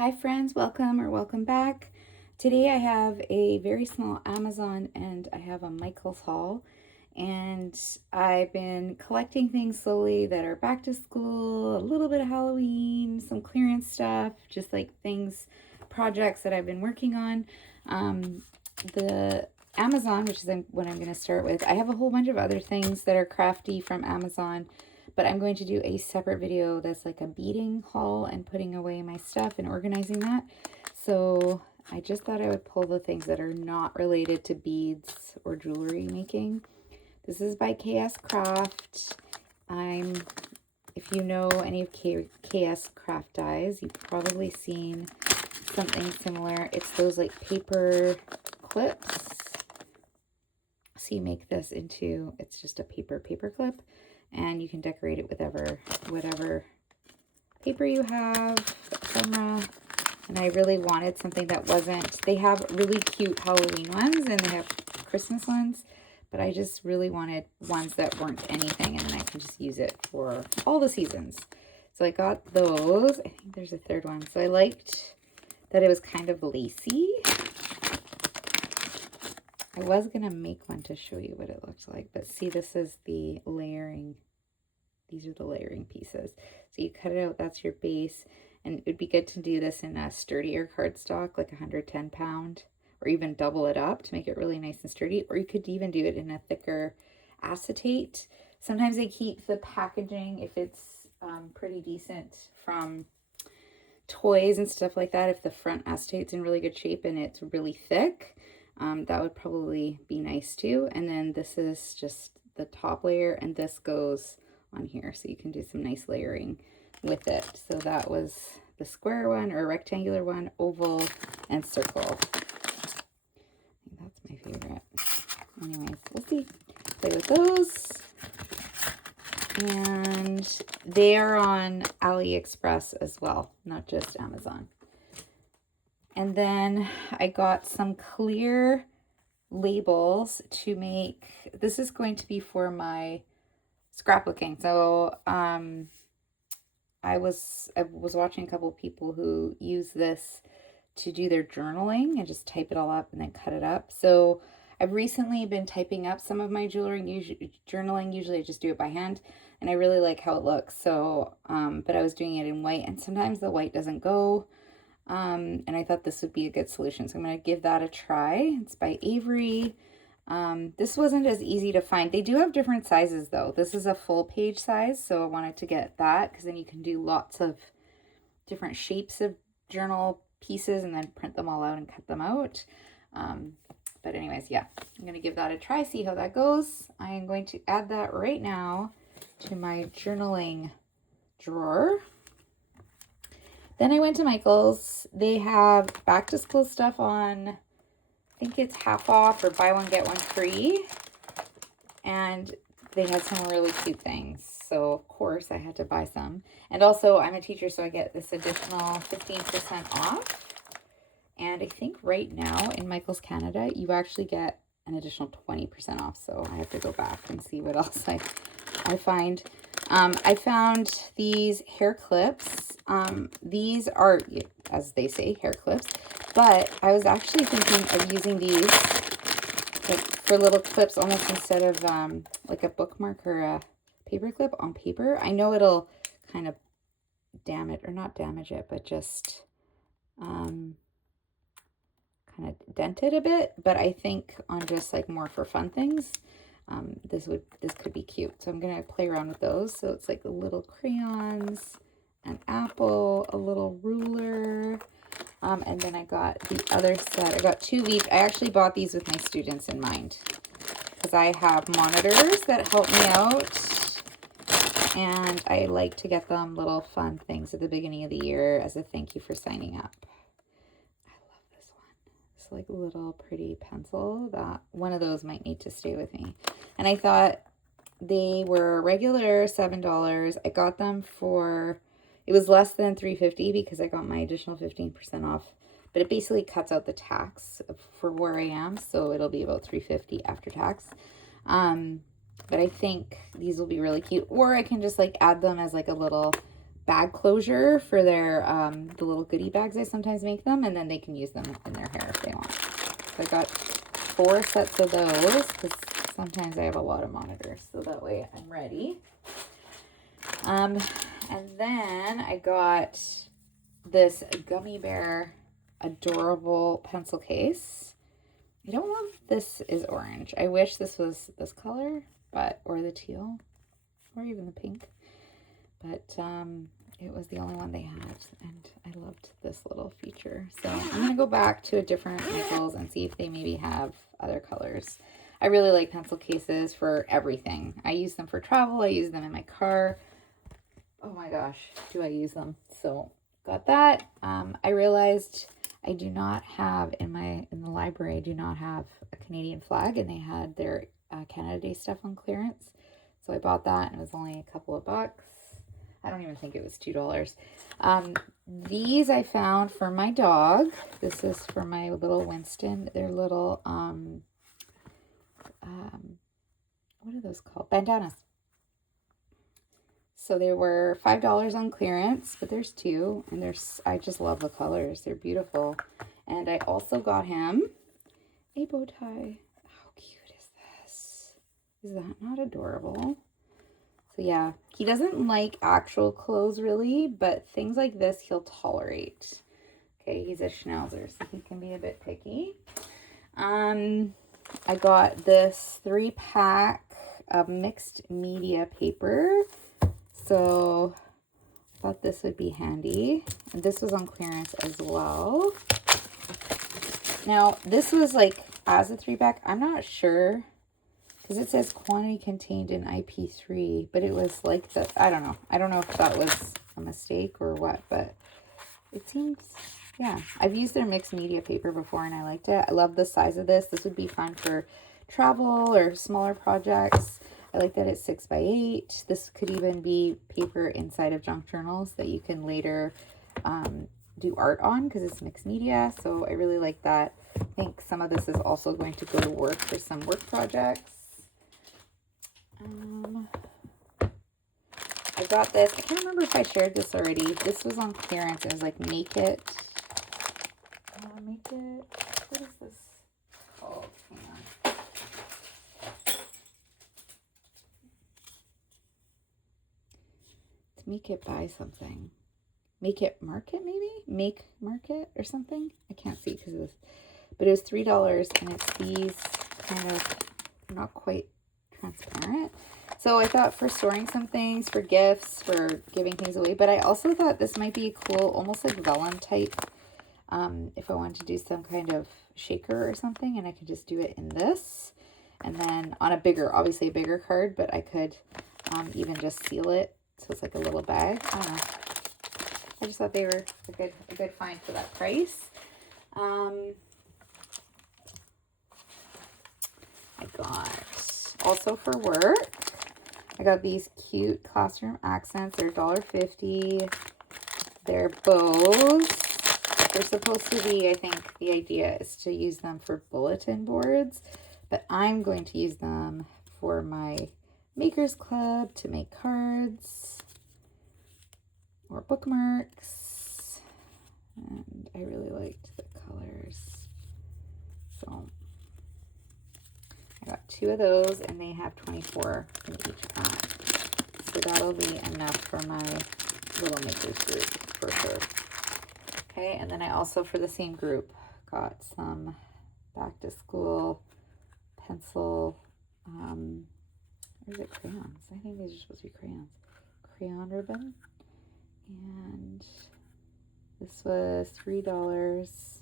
Hi friends, welcome back. Today I have a very small Amazon and I have a Michael's haul, and I've been collecting things slowly that are back to school, a little bit of Halloween, some clearance stuff, just like things, projects that I've been working on. The Amazon, which is what I'm going to start with, I have a whole bunch of other things that are crafty from Amazon, but I'm going to do a separate video that's like a beading haul and putting away my stuff and organizing that. So I just thought I would pull the things that are not related to beads or jewelry making. This is by KS Craft. If you know any of KS Craft dies, you've probably seen something similar. It's those like paper clips. So you make this into, it's just a paper clip, and you can decorate it with whatever paper you have, ephemera. And I really wanted something that wasn't, they have really cute Halloween ones and they have Christmas ones, but I just really wanted ones that weren't anything, and then I can just use it for all the seasons. So I got those. I think there's a third one. So I liked that it was kind of lacy. I was going to make one to show you what it looks like, but see, this is the layering. These are the layering pieces. So you cut it out, that's your base, and it would be good to do this in a sturdier cardstock, like 110 pound, or even double it up to make it really nice and sturdy, or you could even do it in a thicker acetate. Sometimes they keep the packaging, if it's pretty decent, from toys and stuff like that. If the front acetate's in really good shape and it's really thick, that would probably be nice too. And then this is just the top layer, and this goes on here, so you can do some nice layering with it. So that was the square one, or rectangular one, oval, and circle. I think that's my favorite. Anyways, we'll see. Play with those. And they are on AliExpress as well, not just Amazon. And then I got some clear labels to make. This is going to be for my scrapbooking. So I was watching a couple of people who use this to do their journaling and just type it all up and then cut it up. So I've recently been typing up some of my journaling. Usually I just do it by hand, and I really like how it looks. So, but I was doing it in white, and sometimes the white doesn't go. And I thought this would be a good solution. So I'm going to give that a try. It's by Avery. This wasn't as easy to find. They do have different sizes though. This is a full page size, so I wanted to get that because then you can do lots of different shapes of journal pieces and then print them all out and cut them out. But anyways, yeah, I'm going to give that a try, see how that goes. I am going to add that right now to my journaling drawer. Then I went to Michael's. They have back to school stuff on, I think it's half off or buy one, get one free. And they had some really cute things. So of course I had to buy some. And also I'm a teacher, so I get this additional 15% off. And I think right now in Michael's Canada, you actually get an additional 20% off. So I have to go back and see what else I find. I found these hair clips. These are, as they say, hair clips. But I was actually thinking of using these like for little clips, almost instead of like a bookmark or a paper clip on paper. I know it'll kind of damage, or not damage it, but just kind of dent it a bit. But I think on just like more for fun things, this could be cute. So I'm gonna play around with those. So it's like little crayons, an apple, a little ruler, and then I got the other set. I got two of each. I actually bought these with my students in mind because I have monitors that help me out, and I like to get them little fun things at the beginning of the year as a thank you for signing up. I love this one. It's like a little pretty pencil. That one of those might need to stay with me. And I thought they were regular $7. I got them for, it was less than $3.50 because I got my additional 15% off. But it basically cuts out the tax for where I am, so it'll be about $3.50 after tax. But I think these will be really cute. Or I can just like add them as like a little bag closure for their, the little goodie bags I sometimes make them, and then they can use them in their hair if they want. So I got 4 sets of those, because sometimes I have a lot of monitors, so that way I'm ready. And then I got this Gummy Bear adorable pencil case. I don't know if this is orange. I wish this was this color, but, or the teal, or even the pink. But it was the only one they had, and I loved this little feature. So I'm going to go back to a different Michaels and see if they maybe have other colors. I really like pencil cases for everything. I use them for travel. I use them in my car. Oh my gosh, do I use them. So got that. I realized I do not have in the library, I do not have a Canadian flag, and they had their Canada Day stuff on clearance. So I bought that, and it was only a couple of bucks. I don't even think it was $2. These I found for my dog. This is for my little Winston. They're little, what are those called? Bandanas. So they were $5 on clearance, but there's 2, and I just love the colors. They're beautiful. And I also got him a bow tie. How cute is this? Is that not adorable? So yeah, he doesn't like actual clothes really, but things like this he'll tolerate. Okay, he's a schnauzer, so he can be a bit picky. I got this 3-pack of mixed media paper. So I thought this would be handy. And this was on clearance as well. Now, this was like as a 3-pack. I'm not sure, because it says quantity contained in IP3, but it was like the, I don't know. I don't know if that was a mistake or what, but it seems, yeah. I've used their mixed media paper before and I liked it. I love the size of this. This would be fun for travel or smaller projects. I like that it's 6 by 8. This could even be paper inside of junk journals that you can later do art on, because it's mixed media. So I really like that. I think some of this is also going to go to work for some work projects. I got this. I can't remember if I shared this already. This was on clearance. It was like Make It. What is this called? Hang on. To make it buy something. Make it market, maybe? Make market or something? I can't see because of this. But it was $3, and it's these kind of not quite transparent. So I thought for storing some things, for gifts, for giving things away. But I also thought this might be cool, almost like vellum type. If I wanted to do some kind of shaker or something, and I could just do it in this. And then on a bigger, obviously a bigger card, but I could even just seal it. So it's like a little bag. I don't know. I just thought they were a good find for that price. I got, also for work, I got these cute classroom accents. They're $1.50. They're bows. They're supposed to be, I think the idea is to use them for bulletin boards, but I'm going to use them for my Makers Club to make cards or bookmarks. And I really liked the colors. So I got 2 of those, and they have 24 in each pack. So that'll be enough for my little makers group for sure. Okay, and then I also, for the same group, got some back to school pencil, or is it crayons? I think these are supposed to be crayons. Crayon ribbon. And this was $3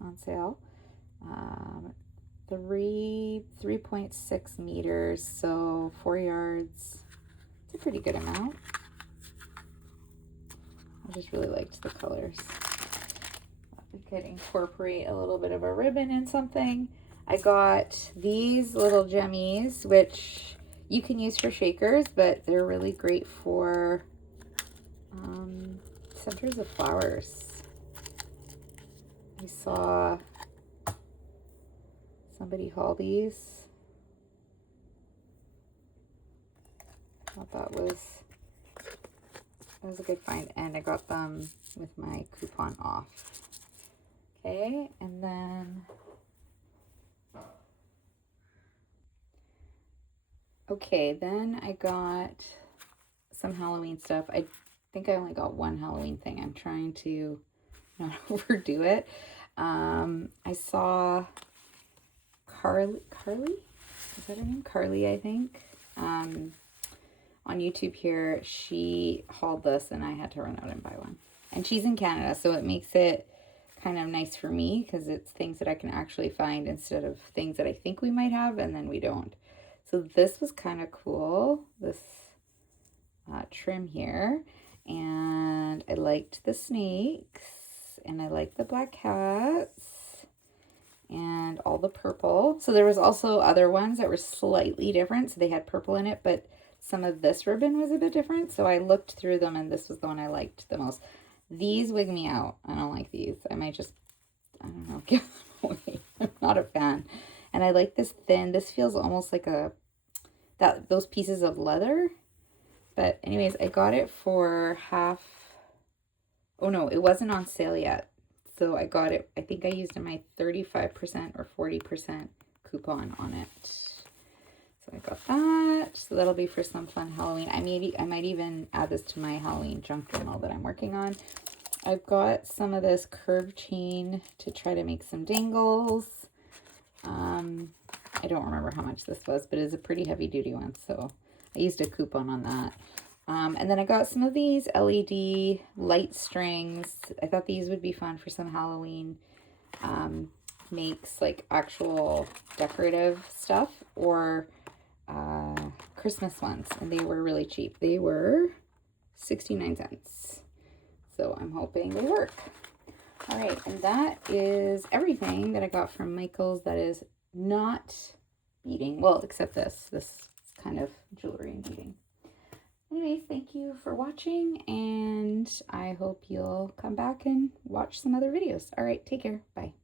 on sale. 3.6 meters, so 4 yards. It's a pretty good amount. I just really liked the colors. We could incorporate a little bit of a ribbon in something. I got these little jemmies, which you can use for shakers, but they're really great for centers of flowers. I saw somebody haul these. I thought that was that was a good find. And I got them with my coupon off. Okay, and then... Okay, then I got some Halloween stuff. I think I only got one Halloween thing. I'm trying to not overdo it. I saw Carly, is that her name? Carly, I think. On YouTube here, she hauled this and I had to run out and buy one. And she's in Canada, so it makes it kind of nice for me because it's things that I can actually find instead of things that I think we might have and then we don't. So this was kind of cool, this trim here. And I liked the snakes and I liked the black cats and all the purple. So there was also other ones that were slightly different. So they had purple in it, but some of this ribbon was a bit different. So I looked through them and this was the one I liked the most. These wig me out. I don't like these. I might just, I don't know, give them away. I'm not a fan. And I like this thin. This feels almost like those pieces of leather. But anyways, I got it for half. Oh no, it wasn't on sale yet. So I got it, I think I used my 35% or 40% coupon on it. So I got that. So that'll be for some fun Halloween. I might even add this to my Halloween junk journal that I'm working on. I've got some of this curved chain to try to make some dangles. I don't remember how much this was, but it's a pretty heavy duty one. So I used a coupon on that. And then I got some of these LED light strings. I thought these would be fun for some Halloween makes, like actual decorative stuff, or Christmas ones. And they were really cheap. They were 69 cents. So I'm hoping they work. All right, and that is everything that I got from Michaels that is not beading. Well, except this kind of jewelry and beading. Anyways, thank you for watching, and I hope you'll come back and watch some other videos. All right, take care. Bye.